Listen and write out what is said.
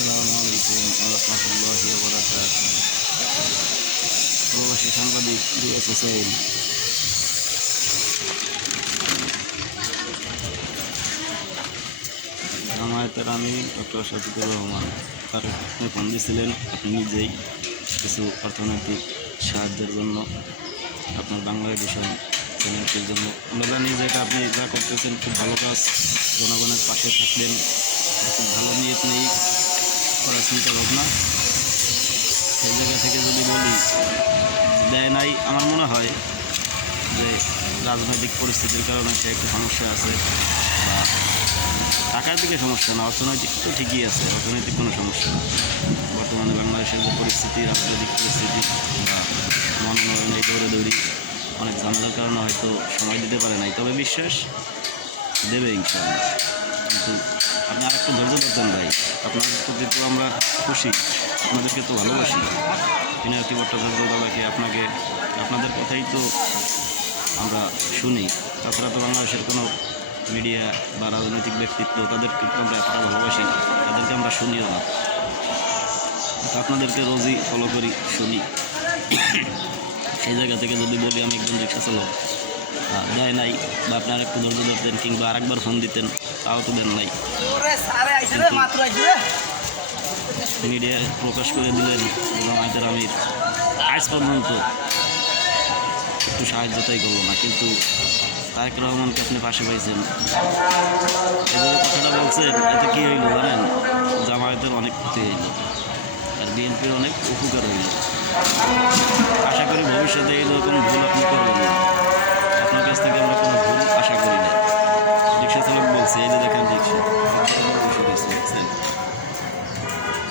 আসসালামু আলাইকুম রহমতুল্লাহি ওবরাকাত প্রবাসী সাংবাদিক ডিএস হোসেন জামায়াতের আমি ডক্টর শফিকুর রহমান তার আপনি ফোন দিয়েছিলেন, আপনি নিজেই কিছু অর্থনৈতিক সাহায্যের জন্য আপনার বাংলা এডিশন চ্যানেলটির জন্য। আমরা জানি এটা আপনি যা করতেছেন, খুব ভালো কাজ। জনগণের পাশে থাকবেন এটা খুব ভালো নিয়ত নেই। সেই জায়গা থেকে যদি বলি, দেয় নাই আমার মনে হয় যে রাজনৈতিক পরিস্থিতির কারণে সে একটু সমস্যা আছে বা টাকার দিকে সমস্যা না, অর্থনৈতিক তো ঠিকই আছে, অর্থনৈতিক কোনো সমস্যা না। বর্তমানে বাংলাদেশের যে পরিস্থিতি, রাজনৈতিক পরিস্থিতি বা মনোনয়ন এই দৌড়ে অনেক ঝামেলার কারণে হয়তো সময় দিতে পারে নাই, তবে বিশ্বাস দেবে ইনশাআল্লাহ। আপনি আরেকটু ধৈর্য ধরতেন ভাই। আপনার প্রতি তো আমরা খুশি। আপনাদেরকে তো ভালোবাসি। বিনায়তী ভট্টাচার্য দাদাকে আপনাকে, আপনাদের কথাই তো আমরা শুনি। তাছাড়া তো বাংলাদেশের কোনো মিডিয়া বা রাজনৈতিক ব্যক্তিত্ব তাদেরকে তো আমরা এতটা ভালোবাসি তাদেরকে আমরা শুনিও না। আপনাদেরকে রোজই ফলো করি, শুনি। সেই জায়গা থেকে যদি বলি, আমি একজন রিক্সা চালক। দেয় নাই বা আপনি আরেকটু ধৈর্য ধরতেন কিংবা আরেকবার ফোন দিতেন তাও তো দেন নাই। মিডিয়ায় প্রকাশ করে দিলেন জামায়াতের আমির। আজ পর্যন্ত একটু সাহায্যতাই করল না কিন্তু তারেক রহমানকে আপনি পাশে পাইছেন। এদের কথাটা বলছেন এতে কী হইল জানেন? জামায়াতের অনেক ক্ষতি হইল আর বিএনপির অনেক উপকার হইল।